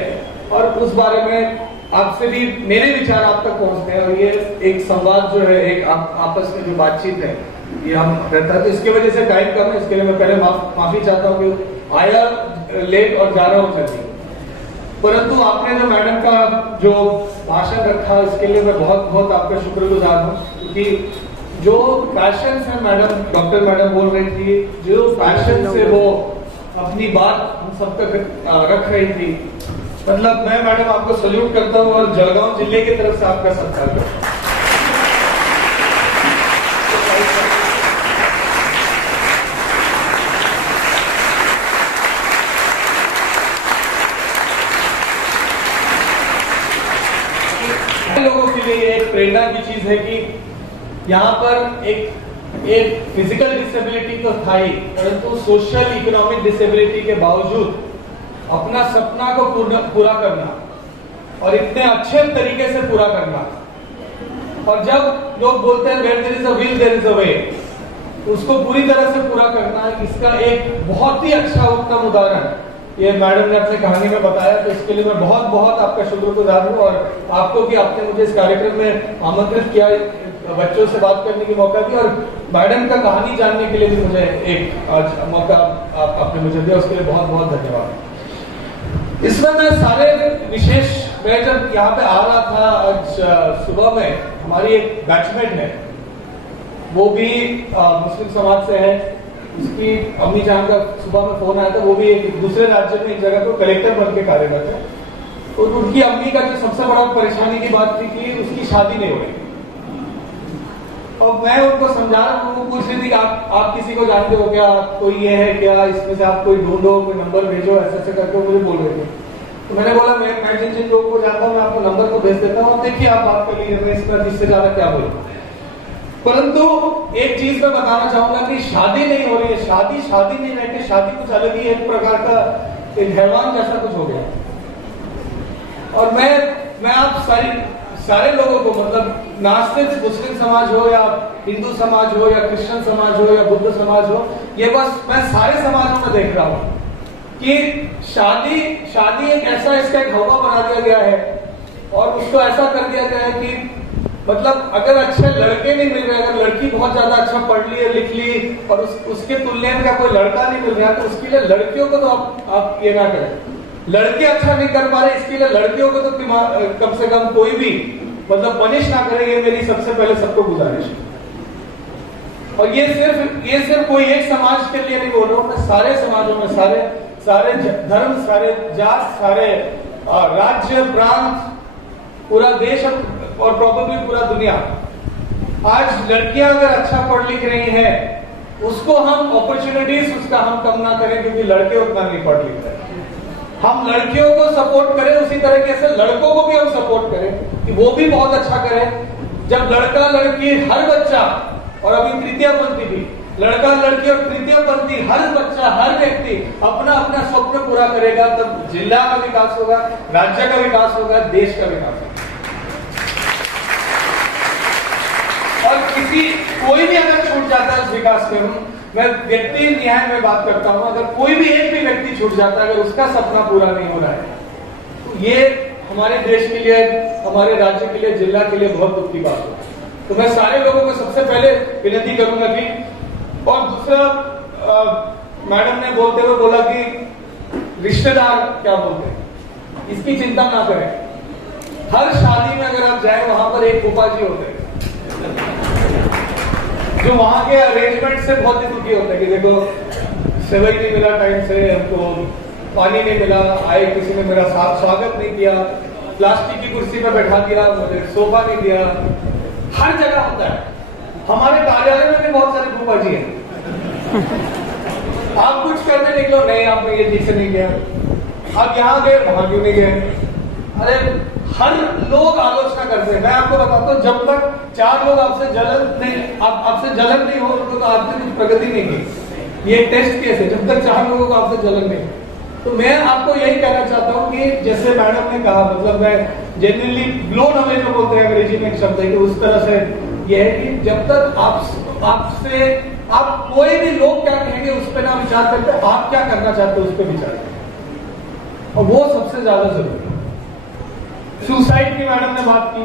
और उस बारे में आपसे भी मेरे विचार आप तक पहुंचते हैं, और ये एक संवाद जो है, एक आपस में जो बातचीत है, ये हम रहता है। तो इसके वजह से टाइम कम है, इसके लिए मैं पहले माफी चाहता हूँ कि आया लेट और जा रहा हूँ जल्दी। परंतु आपने जो मैडम का जो भाषण रखा, इसके लिए मैं बहुत आपका शुक्रगुजार हूँ, क्योंकि जो पैशन से मैडम, डॉक्टर मैडम बोल रही थी, जो पैशन से वो अपनी बात हम सब तक रख रही थी, मतलब मैं मैडम आपको सल्यूट करता हूँ, और जलगांव जिले की तरफ से आपका सत्कार करता हूँ। लोगों के लिए एक प्रेरणा की चीज है कि यहाँ पर एक फिजिकल डिसेबिलिटी तो था ही, परंतु सोशल इकोनॉमिक डिसेबिलिटी के बावजूद अपना सपना को पूरा करना, और इतने अच्छे तरीके से पूरा करना। और जब लोग बोलते हैं where there is a will there is a way, उसको पूरी तरह से पूरा करना, इसका एक बहुत ही अच्छा उत्तम उदाहरण ये मैडम ने अपने कहानी में बताया। तो इसके लिए मैं बहुत आपका शुक्रगुजार हूँ, और आपको भी आपने मुझे इस कार्यक्रम में आमंत्रित किया, बच्चों से बात करने की मौका दिया, और मैडम का कहानी जानने के लिए भी मुझे एक आज मौका आपने मुझे दिया, उसके लिए बहुत धन्यवाद। इसमें मैं सारे विशेष, मैं जब यहाँ पे आ रहा था आज सुबह में, हमारी एक बैचमेट है, वो भी मुस्लिम समाज से है, उसकी अम्मी जान का सुबह में फोन आया था, वो भी एक दूसरे राज्य में एक जगह पर कलेक्टर बन के कार्यरत है। तो उनकी अम्मी का जो सबसे बड़ा परेशानी की बात थी कि उसकी शादी नहीं हो रही, और मैं उनको समझा रहा हूँ, वो पूछ रही थी कि आप किसी को जानते हो क्या, कोई ये है क्या, इसमें से आप कोई ढूंढो, कोई नंबर भेजो, ऐसे करके मुझे बोल रहे थे। तो मैंने बोला मैं जिन लोगों को जानता हूँ मैं आपको नंबर को भेज देता हूँ, देखिए आप बात कर लीजिए, मैं इसमें इससे ज्यादा क्या बोलूं। परंतु एक चीज मैं बताना चाहूंगा कि शादी नहीं हो रही है, शादी नहीं रहती, शादी कुछ अलग ही एक प्रकार का एक हैवान जैसा कुछ हो गया। और मैं आप सारे लोगों को, मतलब नास्तिक मुस्लिम समाज हो या हिंदू समाज हो या क्रिश्चियन समाज हो या बुद्ध समाज हो, ये बस मैं सारे समाजों में देख रहा हूं कि शादी एक ऐसा, इसका एक हवा बना दिया गया है, और उसको ऐसा कर दिया गया है कि मतलब अगर अच्छे लड़के नहीं मिल रहे, अगर लड़की बहुत ज्यादा अच्छा पढ़ ली है, लिख ली, और उसके तुलने में कोई लड़का नहीं मिल रहा, तो उसके लिए लड़कियों को तो आप ये ना करें। लड़के अच्छा नहीं कर पा रहे, इसके लिए लड़कियों को तो कम से कम कोई भी मतलब पनिश ना करे, ये मेरी सबसे पहले सबको गुजारिश है। और ये सिर्फ कोई एक समाज के लिए नहीं बोल रहा हूं, मैं सारे समाजों में, सारे धर्म, सारे जात, सारे राज्य, प्रांत, पूरा देश और प्रोबेबली पूरा दुनिया, आज लड़कियां अगर अच्छा पढ़ लिख रही हैं उसको हम अपॉर्चुनिटीज उसका हम कम ना करें, क्योंकि लड़के उतना नहीं पढ़ लिख रहे। हम लड़कियों को सपोर्ट करें, उसी तरीके से लड़कों को भी हम सपोर्ट करें कि वो भी बहुत अच्छा करें। जब लड़का लड़की हर बच्चा, और अभी तृतीय पंथी भी, लड़का लड़की और तृतीय पंथी हर बच्चा हर व्यक्ति अपना अपना स्वप्न पूरा करेगा, तब जिला का विकास होगा, राज्य का विकास होगा, देश का विकास होगा। और कोई भी अगर छूट जाता है उस विकास में, मैं व्यक्ति न्याय में बात करता हूं, अगर कोई भी एक भी व्यक्ति छूट जाता है, अगर उसका सपना पूरा नहीं हो रहा है, तो ये हमारे देश के लिए, हमारे राज्य के लिए, जिला के लिए बहुत दुख की बात है। तो मैं सारे लोगों को सबसे पहले विनती करूंगा कि, और दूसरा मैडम ने बोलते हुए बोला कि रिश्तेदार क्या बोलते हैं, इसकी चिंता ना करें। हर शादी में अगर आप जाएं, वहां पर एक फूफा जी होते हैं जो वहां के अरेंजमेंट से बहुत ही दुखी होते हैं कि देखो सेवई नहीं मिला टाइम से, हमको पानी नहीं मिला, आए किसी ने मेरा स्वागत नहीं किया, प्लास्टिक की कुर्सी पे बैठा दिया, मुझे सोफा नहीं दिया। हर जगह होता है। हमारे कार्यालय में भी बहुत सारे फूफा जी हैं। आप कुछ करने निकलो, नहीं आपने ये ठीक से नहीं किया, आप यहाँ गए वहां क्यों नहीं गए। अरे हर लोग आलोचना करते हैं। मैं आपको बताता हूँ, जब तक 4 लोग आपसे जलन नहीं हो, तो आपने कुछ प्रगति नहीं की। ये टेस्ट केस है, जब तक 4 लोगों को आपसे जलन नहीं। तो मैं आपको यही कहना चाहता हूँ कि जैसे मैडम ने कहा, मतलब मैं जेन्युइनली ब्लोन अवे जो बोलते हैं अंग्रेजी में एक शब्द है, कि उस तरह से ये है कि जब तक आप कोई भी लोग क्या कहेंगे उस पर ना विचार करते, आप क्या करना चाहते हो उस पर विचार करें, और वो सबसे ज्यादा जरूरी है। सुसाइड की मैडम ने बात की,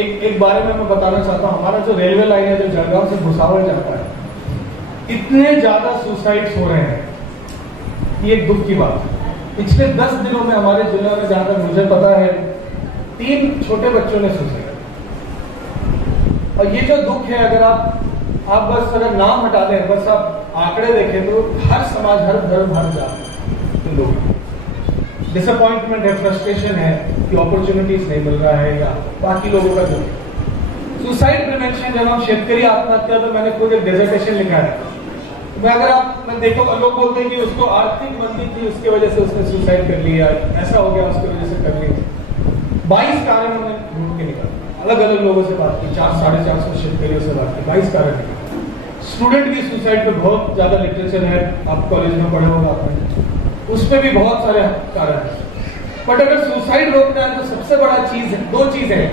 एक बारे में मैं बताना चाहता हूँ। हमारा जो रेलवे लाइन है, जो जलगांव से भुसावल जाता है, इतने ज्यादा सुसाइड्स हो रहे हैं, ये एक दुख की बात है। पिछले 10 दिनों में हमारे जिले में, जहां तक मुझे पता है, 3 छोटे बच्चों ने सुसाइड। और ये जो दुख है, अगर आप बस अगर नाम हटा दें, बस आप आंकड़े देखें, तो हर समाज, हर धर्म, हर जाति लोग डिसअपॉइंटमेंट है, फ्रस्ट्रेशन है कि अपॉर्चुनिटीज नहीं मिल रहा है, या बाकी लोगों का दुख। सुसाइड प्रिवेंशन, जब हम शेतकरी आत्महत्या, तो मैंने खुद एक डिसर्टेशन लिखा है। मैं अगर मैं देखो, लोग बोलते हैं कि उसको आर्थिक मंदी थी, उसकी वजह से उसने सुसाइड कर लिया, ऐसा हो गया, उसकी वजह से कर लिया। 22 कारण हमने ढूंढ के निकाला, अलग अलग लोगों से बात की, 400-450 शेतकरियों से बात की, 22 कारण निकाले। स्टूडेंट की सुसाइड पे बहुत ज्यादा लिटरेचर है, आप कॉलेज में पढ़े होगा आपने, उस पर भी बहुत सारे कारण है। बट अगर सुसाइड रोकना है, तो सबसे बड़ा चीज है, 2 चीजें हैं।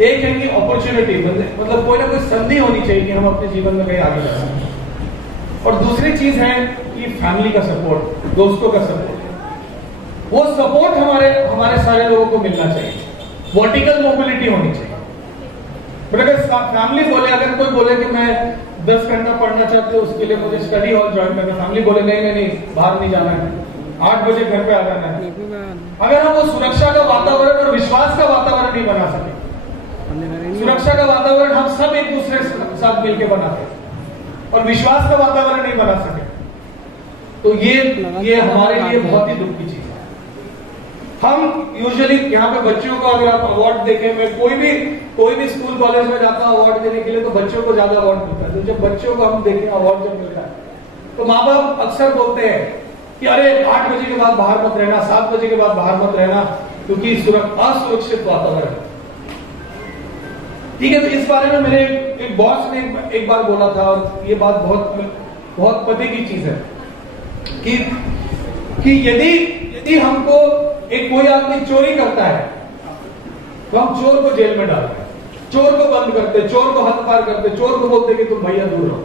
एक है कि अपॉर्चुनिटी, मतलब कोई ना कोई संधि होनी चाहिए कि हम अपने जीवन में कहीं आगे जा सकें। और दूसरी चीज है कि फैमिली का सपोर्ट, दोस्तों का सपोर्ट। वो सपोर्ट हमारे सारे लोगों को मिलना चाहिए। वर्टिकल मोबिलिटी होनी चाहिए। बट अगर फैमिली बोले, अगर कोई बोले कि मैं 10 घंटा पढ़ना चाहते हो, उसके लिए मुझे स्टडी हॉल ज्वाइन करना, फैमिली बोले नहीं, बाहर नहीं जाना है, 8 बजे घर पे आ जाना है। अगर हम वो सुरक्षा का वातावरण और विश्वास का वातावरण नहीं बना सके, सुरक्षा का वातावरण हम सब एक दूसरे के साथ मिलकर बनाते हैं, और विश्वास का वातावरण नहीं बना सके, तो ये हमारे लिए बहुत ही दुख की चीज है। हम यूजुअली यहाँ पे बच्चों को, अगर आप अवार्ड देखें, मैं कोई भी स्कूल कॉलेज में जाता हूँ अवार्ड देने के लिए, तो बच्चों को ज्यादा अवार्ड मिलता है। तो जब बच्चों को हम देखें अवार्ड जब मिलता है, तो माँ बाप अक्सर बोलते हैं कि अरे 8 बजे के बाद बाहर मत रहना, 7 बजे के बाद बाहर मत रहना, क्योंकि असुरक्षित वातावरण है। ठीक है, तो इस बारे में मेरे एक बॉस ने एक बार बोला था, और ये बात बहुत पते की चीज है कि यदि हमको कोई आदमी चोरी करता है, तो हम चोर को जेल में डालते हैं, चोर को बंद करते, चोर को हद पार करते, चोर को बोलते कि तुम भैया दूर रहो।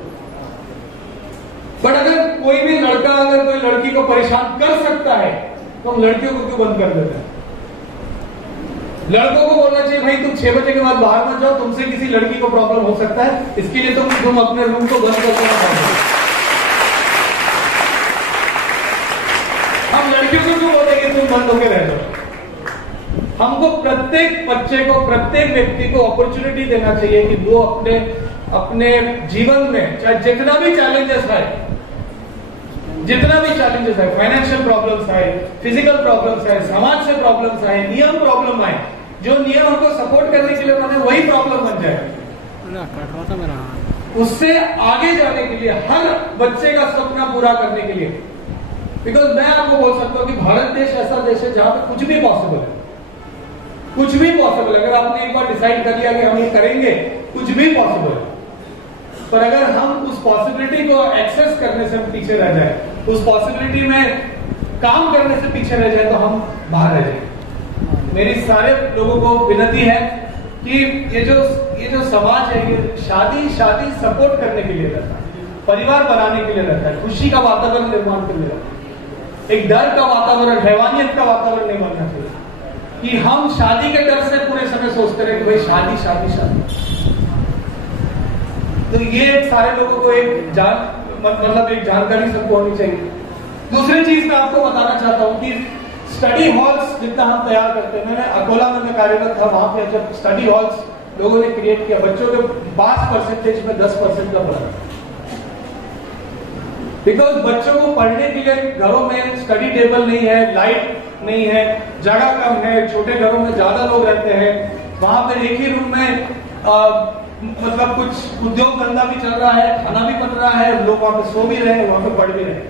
बट अगर कोई भी लड़का अगर कोई लड़की को परेशान कर सकता है, तो हम लड़कियों को क्यों बंद कर देते हैं? लड़कों को बोलना चाहिए भाई तुम 6 बजे के बाद बाहर मत जाओ, तुमसे किसी लड़की को प्रॉब्लम हो सकता है, इसके लिए तुम अपने रूम को बंद कर देना। हम लड़कियों को क्यों बोलते कि तुम बंद होकर रह जाओ? हमको प्रत्येक बच्चे को, प्रत्येक व्यक्ति को अपॉर्चुनिटी देना चाहिए कि वो अपने जीवन में चाहे जितना भी चैलेंजेस है, फाइनेंशियल प्रॉब्लम्स है, फिजिकल प्रॉब्लम्स है, समाज से प्रॉब्लम्स है, नियम प्रॉब्लम है, जो नियम हमको सपोर्ट करने के लिए बने वही प्रॉब्लम बन जाए। उससे आगे जाने के लिए, हर बच्चे का सपना पूरा करने के लिए। बिकॉज मैं आपको बोल सकता हूं कि भारत देश ऐसा देश है जहां पे कुछ भी पॉसिबल है, कुछ भी पॉसिबल। अगर आपने एक बार डिसाइड कर लिया कि हम ये करेंगे, कुछ भी पॉसिबल है। पर अगर हम उस पॉसिबिलिटी को एक्सेस करने से हम पीछे रह जाए, उस पॉसिबिलिटी में काम करने से पीछे रह जाए, तो हम बाहर रह जाएंगे। मेरी सारे लोगों को विनती है कि ये जो समाज है, ये शादी सपोर्ट करने के लिए रहता है, परिवार बनाने के लिए रहता है, खुशी का वातावरण निर्माण के लिए रहता है। एक डर का वातावरण, हैवानियत का वातावरण नहीं बनना चाहिए कि हम शादी के डर से पूरे समय सोचते रहे कि भाई शादी। तो ये सारे लोगों को एक जानकारी सबको होनी चाहिए। दूसरी चीज मैं आपको बताना चाहता हूं कि स्टडी हॉल्स जितना हम तैयार करते हैं, मैंने अकोला में कार्यरत था, वहां पे जब स्टडी हॉल्स लोगों ने क्रिएट किया, बच्चों के 5% में 10% का बढ़ा। बिकॉज बच्चों को पढ़ने के लिए घरों में स्टडी टेबल नहीं है, लाइट नहीं है, जगह कम है, छोटे घरों में ज्यादा लोग रहते हैं, वहां पर एक ही रूम में मतलब कुछ उद्योग धंधा भी चल रहा है, खाना भी बन रहा है, लोग वहां पे सो भी रहे हैं, वहां पे पढ़ भी रहे हैं।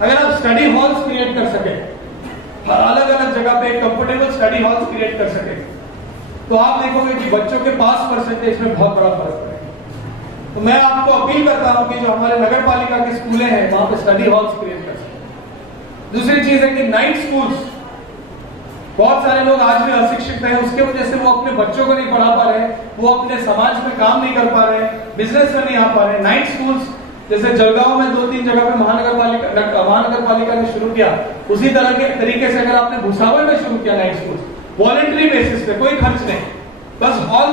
अगर आप स्टडी हॉल्स क्रिएट कर सके, अलग अलग जगह पे कंफर्टेबल स्टडी हॉल्स क्रिएट कर सके, तो आप देखोगे कि बच्चों के पास परसेंटेज में बहुत बड़ा फर्क पड़ेगा। तो मैं आपको अपील करता हूं कि जो हमारे नगर पालिका के स्कूलें हैं, वहां पे स्टडी हॉल्स क्रिएट कर सके। दूसरी चीज है कि नाइट स्कूल्स, बहुत सारे लोग आज भी अशिक्षित हैं, उसके वजह से वो अपने बच्चों को नहीं पढ़ा पा रहे, वो अपने समाज में काम नहीं कर पा रहे, बिजनेस में नहीं आ पा रहे। नाइट स्कूल्स जैसे जलगांव में 2-3 जगह पे महानगर पालिका ने शुरू किया, उसी तरह के तरीके से अगर आपने भुसावल में शुरू किया नाइट स्कूल, वॉलंटरी बेसिस पे, कोई खर्च नहीं, बस हॉल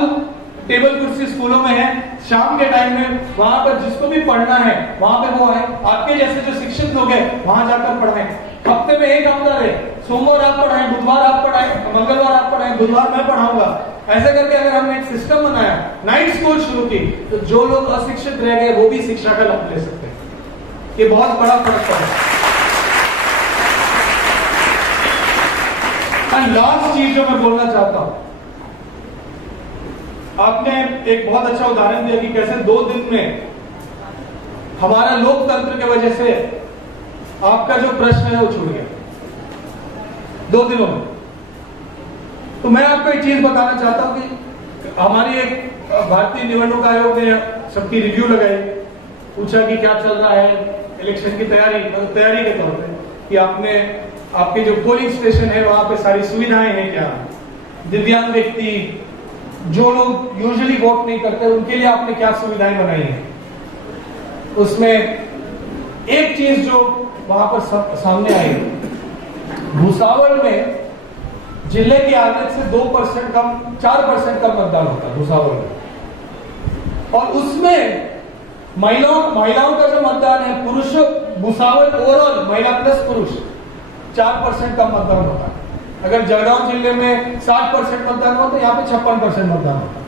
टेबल कुर्सी स्कूलों में है, शाम के टाइम में वहां पर जिसको भी पढ़ना है वहां पे वो है, आपके जैसे जो शिक्षित लोग हैं वहां जाकर पढ़ाएं। हफ्ते में एक हफ्ता रहे, सोमवार आप पढ़ाएं, बुधवार आप पढ़ाएं, मंगलवार आप पढ़ाएं, बुधवार मैं पढ़ाऊंगा। ऐसे करके अगर हमने एक सिस्टम बनाया, नाइट स्कूल शुरू की, तो जो लोग अशिक्षित रह गए वो भी शिक्षा का लाभ ले सकते हैं। ये बहुत बड़ा फर्क पड़ा। लास्ट चीज जो मैं बोलना चाहता हूं, आपने एक बहुत अच्छा उदाहरण दिया कि कैसे 2 दिन में हमारा लोकतंत्र की वजह से आपका जो प्रश्न है वो छूट गया 2 दिनों में। तो मैं आपको एक चीज बताना चाहता हूं कि हमारी एक भारतीय निवडणूक आयोग ने सबकी रिव्यू लगाई, पूछा कि क्या चल रहा है इलेक्शन की तैयारी के तौर पे, कि आपके जो पोलिंग स्टेशन है वहां पे सारी सुविधाएं हैं क्या, दिव्यांग व्यक्ति, जो लोग यूजुअली वोट नहीं करते उनके लिए आपने क्या सुविधाएं बनाई है। उसमें एक चीज जो वहां पर सामने आई, भुसावल में जिले के एवरेज से 2% कम, 4% कम मतदान होता है भुसावल में, और उसमें महिलाओं का जो मतदान है, पुरुषों, भुसावल ओवरऑल महिला प्लस पुरुष 4% कम मतदान होता है। अगर जलगांव जिले में 60% मतदान हो तो यहाँ पे 56% मतदान होता है।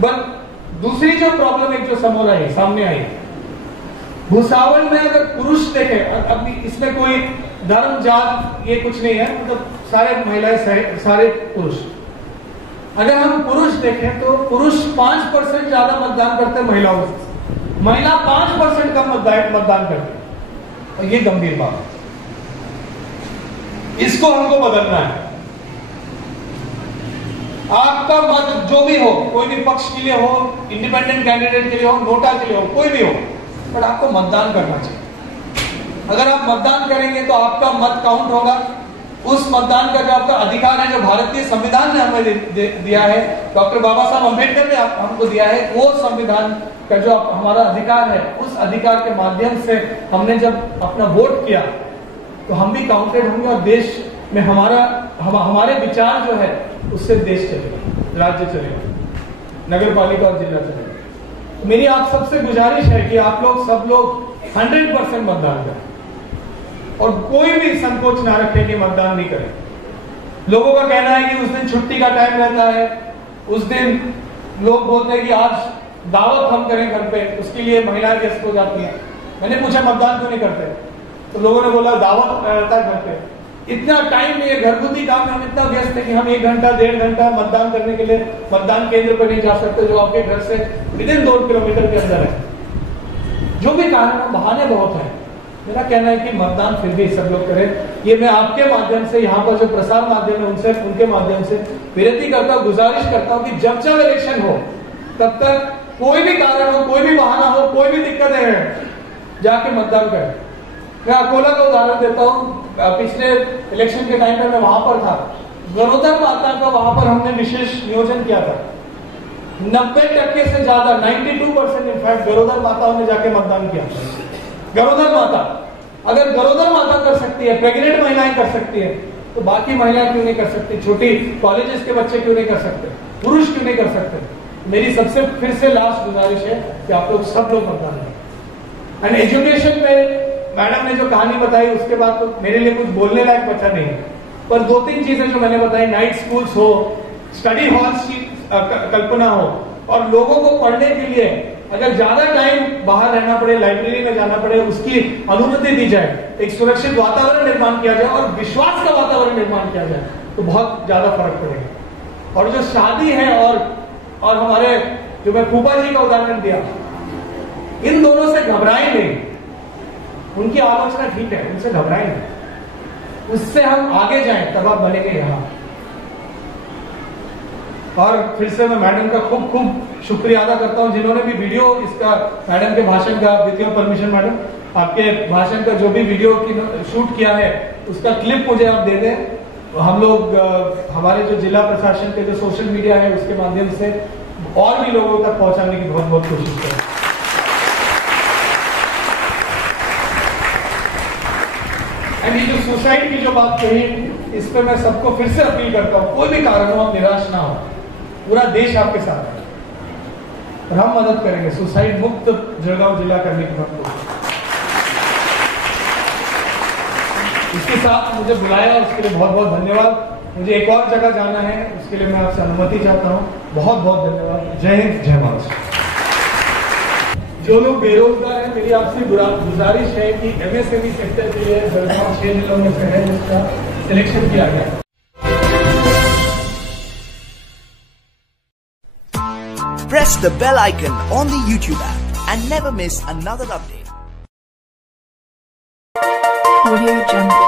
बट दूसरी जो प्रॉब्लम एक जो सामने आई, भुसावल में अगर पुरुष देखें, अभी इसमें कोई धर्म जात ये कुछ नहीं है, मतलब सारे महिलाएं सारे पुरुष, अगर हम पुरुष देखें तो पुरुष 5% ज्यादा मतदान करते हैं महिलाओं से, महिला 5% कम मतदान करते हैं, और ये गंभीर बात है। इसको हमको बदलना है। आपका मत जो भी हो, कोई भी पक्ष के लिए हो, इंडिपेंडेंट कैंडिडेट के लिए हो, नोटा के लिए हो, कोई भी हो, बट आपको मतदान करना चाहिए। अगर आप मतदान करेंगे तो आपका मत काउंट होगा। उस मतदान का जो आपका अधिकार है, जो भारतीय संविधान ने हमें दिया है, डॉक्टर बाबा साहब अम्बेडकर ने हमको दिया है, वो संविधान का जो हमारा अधिकार है, उस अधिकार के माध्यम से हमने जब अपना वोट किया तो हम भी काउंटेड होंगे, और देश में हमारे विचार जो है उससे देश चलेगा, राज्य चलेगा, नगर पालिका और जिला चलेगा। मेरी आप सबसे गुजारिश है कि आप लोग सब लोग 100% मतदान करें, और कोई भी संकोच ना रखें कि मतदान नहीं करें। लोगों का कहना है कि उस दिन छुट्टी का टाइम रहता है, उस दिन लोग बोलते हैं कि आज दावत हम करें घर पे, उसके लिए महिलाएं व्यस्त हो जाती हैं। मैंने पूछा मतदान क्यों नहीं करते, तो लोगों ने बोला दावत रहता है घर पे। इतना टाइम नहीं है, घरगुती काम में हम इतना व्यस्त है कि हम 1 घंटा 1.5 घंटा मतदान करने के लिए मतदान केंद्र पर नहीं जा सकते, जो आपके घर से विदिन 2 किलोमीटर के अंदर है। जो भी कारण है, बहाने बहुत है। मेरा कहना है कि मतदान फिर भी सब लोग करें। ये मैं आपके माध्यम से, यहाँ पर जो प्रसार माध्यम है उनसे, उनके माध्यम से विनती करता हूँ, गुजारिश करता हूँ कि जब जब इलेक्शन हो तब तक कोई भी कारण हो, कोई भी बहाना हो, कोई भी दिक्कत है, जाके मतदान करें। मैं अकोला का उदाहरण देता हूँ। पिछले इलेक्शन के टाइम में मैं वहां पर था। गरोदर माता का वहां पर हमने विशेष नियोजन किया था। 90% से ज्यादा 92% इनफैक्ट गरोदर माताओं ने जाके मतदान किया। गरोदर माता, अगर गरोदर माता कर सकती है, प्रेग्नेंट महिलाएं कर सकती है, तो बाकी महिलाएं क्यों नहीं कर सकती? छोटी कॉलेजेस के बच्चे क्यों नहीं कर सकते? पुरुष क्यों नहीं कर सकते? मेरी सबसे फिर से लास्ट गुजारिश है कि आप लोग सब लोग मतदान करें। एंड एजुकेशन में मैडम ने जो कहानी बताई उसके बाद तो मेरे लिए कुछ बोलने लायक बचा नहीं है, पर 2-3 चीजें जो मैंने बताई, नाइट स्कूल्स हो, स्टडी हॉल्स की कल्पना हो, और लोगों को पढ़ने के लिए अगर ज्यादा टाइम बाहर रहना पड़े, लाइब्रेरी में जाना पड़े, उसकी अनुमति दी जाए, एक सुरक्षित वातावरण निर्माण किया जाए और विश्वास का वातावरण निर्माण किया जाए, तो बहुत ज्यादा फर्क पड़ेगा। और जो शादी है और हमारे जो मैं फूफा जी का उदाहरण दिया, इन दोनों से घबराएं नहीं। उनकी आलोचना ठीक है, उनसे घबराएं नहीं, उससे हम आगे जाएं तब आप बनेंगे यहां। और फिर से मैं मैडम का खूब खूब शुक्रिया अदा करता हूं, जिन्होंने भी वीडियो इसका, मैडम के भाषण का, विथ योर परमिशन मैडम, आपके भाषण का जो भी वीडियो की शूट किया है उसका क्लिप मुझे आप दे दें। हम लोग हमारे जो जिला प्रशासन के जो सोशल मीडिया है उसके माध्यम से और भी लोगों तक पहुंचाने की बहुत बहुत कोशिश करें। एंड ये जो सुसाइड की जो बात कही, इस पे मैं सबको फिर से अपील करता हूं, कोई भी कारण हो आप निराश ना हो, पूरा देश आपके साथ है और हम मदद करेंगे सुसाइड मुक्त जलगांव जिला करने की बात को। इसके साथ मुझे बुलाया उसके लिए बहुत बहुत धन्यवाद। मुझे एक और जगह जाना है, उसके लिए मैं आपसे अनुमति चाहता हूँ। बहुत बहुत धन्यवाद। जय हिंद, जय महाराष्ट्र। जो लोग बेरोजगार हैं, मेरी आपसे गुजारिश है कि MSME सेक्टर के लिए जलगांव 6 जिलों में से है जिसका सिलेक्शन किया गया। Press the bell icon on the YouTube app and never miss another update. Audio Jungle.